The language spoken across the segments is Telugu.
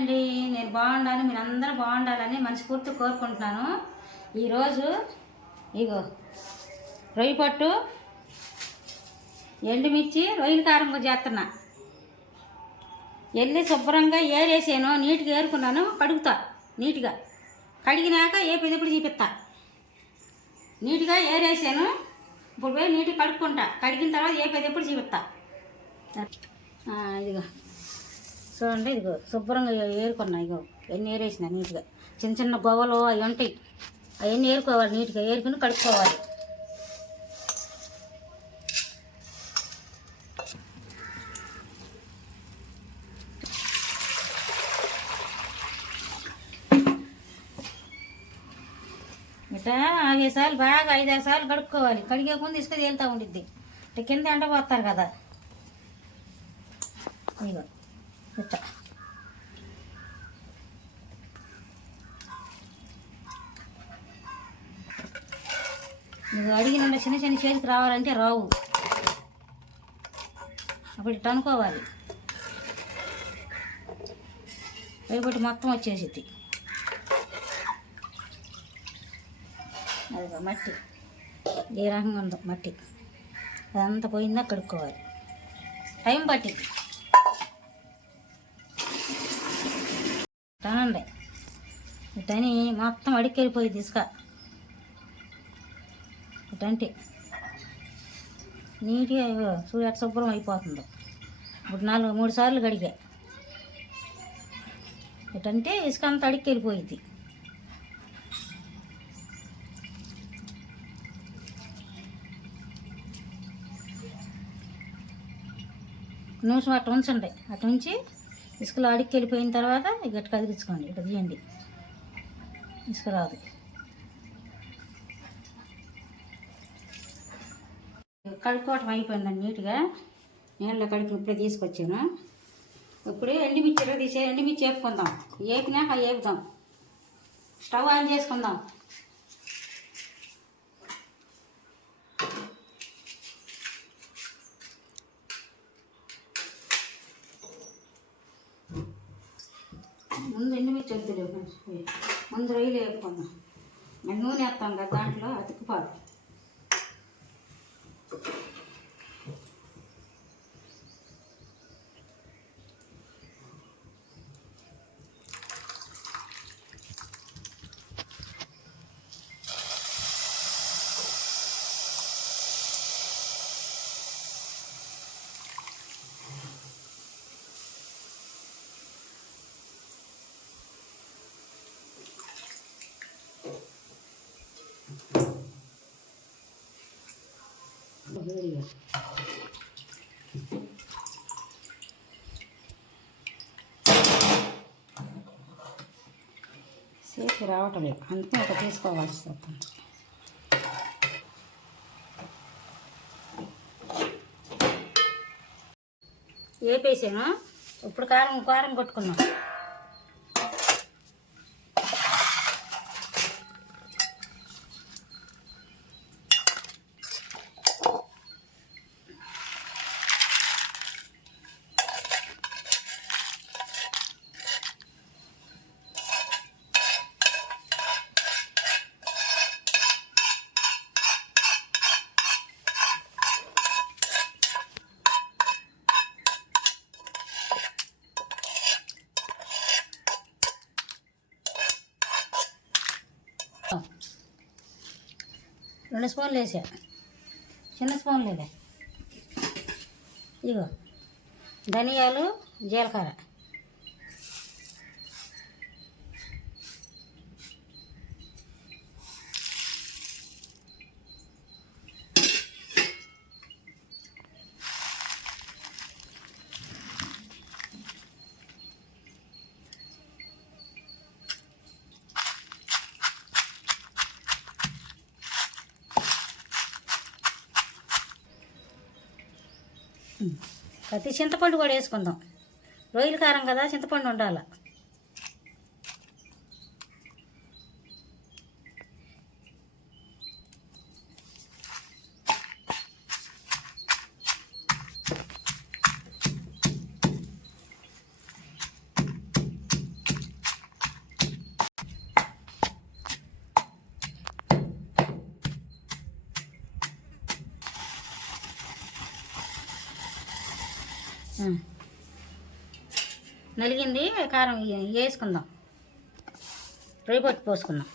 అండి. నేను బాగుండాలి, మీరు అందరూ బాగుండాలని మనస్ఫూర్తిగా కోరుకుంటున్నాను. ఈరోజు ఇగో రొయ్యి పట్టు, ఎండుమిర్చి, రొయ్యల కారం చేస్తున్నా. వెళ్ళి శుభ్రంగా ఏరేసాను, నీట్గా ఏరుకున్నాను. కడుగుతా నీట్గా, కడిగినాక ఏపేదప్పుడు చూపిస్తా. నీట్గా ఏరేసాను, ఇప్పుడు పోయి నీట్గా కడుక్కుంటా. కడిగిన తర్వాత ఏపేదప్పుడు చూపిస్తా. ఇదిగో చూడండి, ఇదిగో శుభ్రంగా ఏరుకున్నా. ఇగో ఎన్ని ఏరేసిన నీట్గా. చిన్న చిన్న గొవ్వలు అవి ఉంటాయి, అవన్నీ ఏరుకోవాలి. నీట్గా ఏరుకుని కడుక్కోవాలి. ఇట్లా 5 సార్లు బాగా 5-6 సార్లు కడుక్కోవాలి. కడిగే ముందు ఇసుక తేలుతూ ఉండిద్ది. ఇట్లా కింద ఎండపోస్తారు కదా, ఇగో ఇట్లా. నువ్వు అడిగిన చిన్న చిన్న చేతికి రావాలంటే రావు, అప్పుడు ఇట్లా అనుకోవాలి. పైబట్టి మొత్తం వచ్చేసిద్ది. అదిగో మట్టి ఏ రకంగా ఉందో మట్టి, అదంతా పోయిందా కడుక్కోవాలి. టైం పట్టింది. ఇటానండి, ఇటని మొత్తం అడికెళ్ళిపోయింది ఇసుక. ఇటంటే నీట్గా చూడ శుభ్రం అయిపోతుందో. ఇప్పుడు 3 సార్లు కడిగా. ఇటంటే ఇసుక అంతా అడికెళ్ళిపోయింది. నిమిషం అట్లా ఉంచండి. అటు ఉంచి ఇసుకలో అడిగి వెళ్ళిపోయిన తర్వాత గట్టి కదిలించుకోండి. ఇట్లా తీయండి, ఇసుక రాదు. కడుక్కోవటం అయిపోయిందండి నీట్గా. నీళ్ళలో కడిగి ఇప్పుడే తీసుకొచ్చాను. ఇప్పుడు ఎండుమిర్చి తీసే ఎండుమిర్చి వేపుకుందాం. వేపినాక వేపుదాం. స్టవ్ ఆన్ చేసుకుందాం. ముందు ఎండుమిర్చి వద్దులే, ముందు రొయ్యలు వేపుకుందాం. మేము నూనె వేస్తాం కదా, దాంట్లో అతుక్కుపోదు. సేపు రావటం లేదు, అందుకే ఒక తీసుకోవాల్సి వస్తుంది. వేపేసాను. ఇప్పుడు కారం కొట్టుకున్నాం. రెండు స్పూన్లు వేసా, చిన్న స్పూన్లు వేలే. ఇగో ధనియాలు, జీలకర్ర, ప్రతి చింతపండు కూడా వేసుకుందాం. రొయ్యల కారం కదా, చింతపండు ఉండాలి. నలిగింది కారం వేసుకుందాం, రొయ్య పట్టు పోసుకుందాం.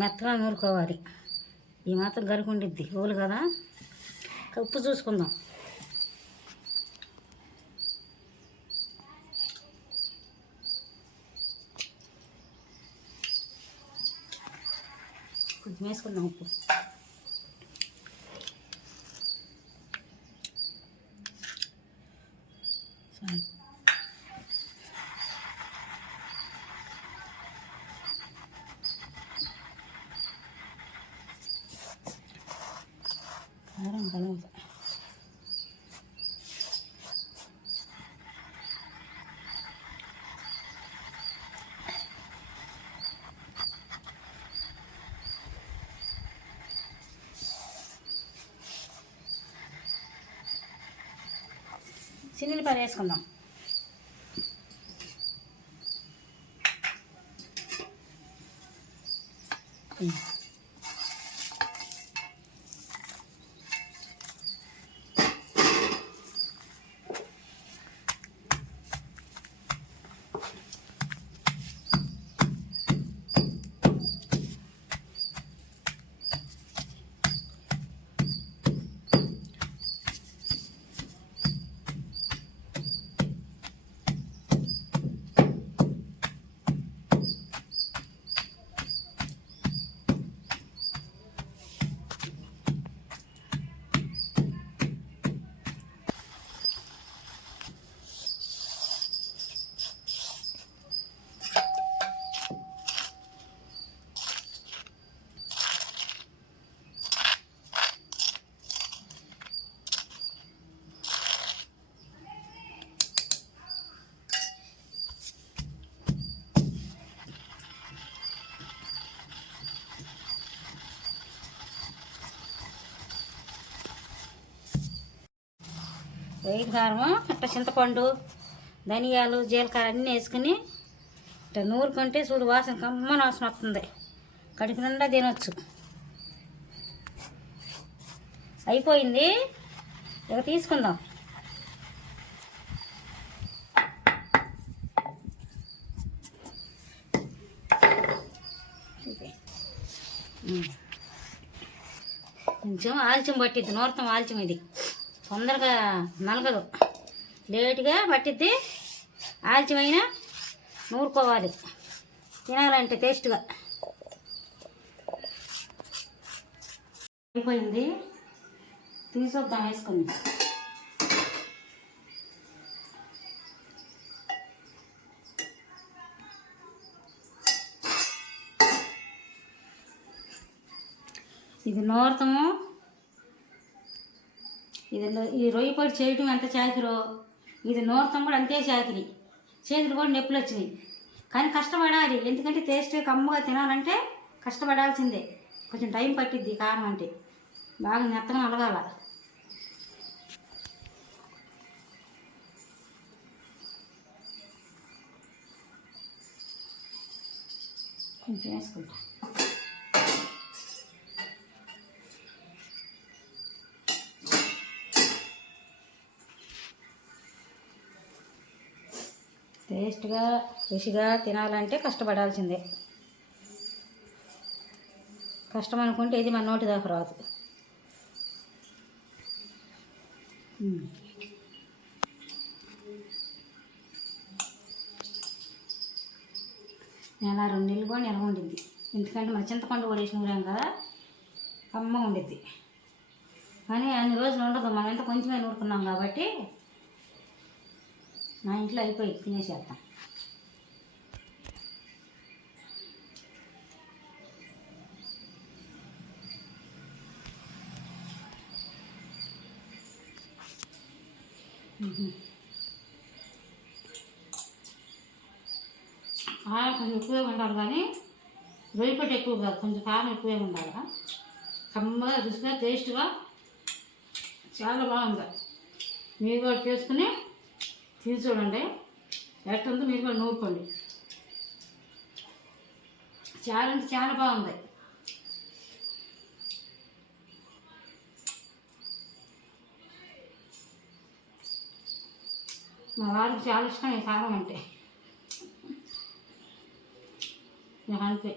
మెత్తగా నూరుకోవాలి. ఈ మాత్రం గరుకుండిద్ది ఓలు కదా. ఉప్పు చూసుకుందాం. కొంచెం వేసుకుందాం ఉప్పు. కారం కలవదు. చిన్నులపాయలు వేసుకుందాం. వెయిట్ కారము ఇట్లా చింతపండు, ధనియాలు, జీలకర్ర అన్నీ వేసుకుని ఇట్లా నూరుకుంటే చూడు వాసన కమ్మన వాసన వస్తుంది. కడుపు నిండా తినొచ్చు. అయిపోయింది, ఇక తీసుకుందాం. కొంచెం ఆల్చిం పట్టిద్ది, నూరతం ఆల్చిం. ఇది తొందరగా నలగదు, లేటుగా పట్టిద్ది. ఆల్చిమైనా నూరుకోవాలి తినాలంటే టేస్ట్గా. అయిపోయింది, తీసుకొద్దాం వేసుకుని. ఇది నూరతము. ఇది ఈ రొయ్య పొడి చేయటం ఎంత చాకిరో, ఇది నూరతం కూడా అంతే చాకిరి. చేతులు కూడా నొప్పులు వచ్చినాయి. కానీ కష్టపడాలి, ఎందుకంటే టేస్ట్ కమ్మగా తినాలంటే కష్టపడాల్సిందే. కొంచెం టైం పట్టిద్ది కారం అంటే, బాగా మెత్తగా నలగాల. కొంచెం వేసుకుంటా. టేస్ట్గా రుచిగా తినాలంటే కష్టపడాల్సిందే. కష్టం అనుకుంటే ఇది మన నోటి దాకా రాదు. నెల 2 నెలలు కూడా నిల్వ ఉండిద్ది. ఎందుకంటే మన చింతపండు కూడా వేసి నూరాం కదా, అమ్మ ఉండిద్ది. కానీ అన్ని రోజులు ఉండదు, మనం ఎంత కొంచెమే నూరుకున్నాం కాబట్టి. నా ఇంట్లో అయిపోయి తినేసేస్తాం. కారం కొంచెం ఎక్కువే ఉండాలి కానీ రొయ్యపొట్టు ఎక్కువ కాదు, కొంచెం కారం ఎక్కువే ఉండాలి. కమ్మగా రుచిగా టేస్ట్గా చాలా బాగుంది. మీరు కూడా చేసుకుని తిని చూడండి, ఎట్టుందో మీరు కూడా నూరుకోండి. చాలా అంటే చాలా బాగుంది. మా వారికి చాలా ఇష్టం ఈ కారం అంటే, అంతే.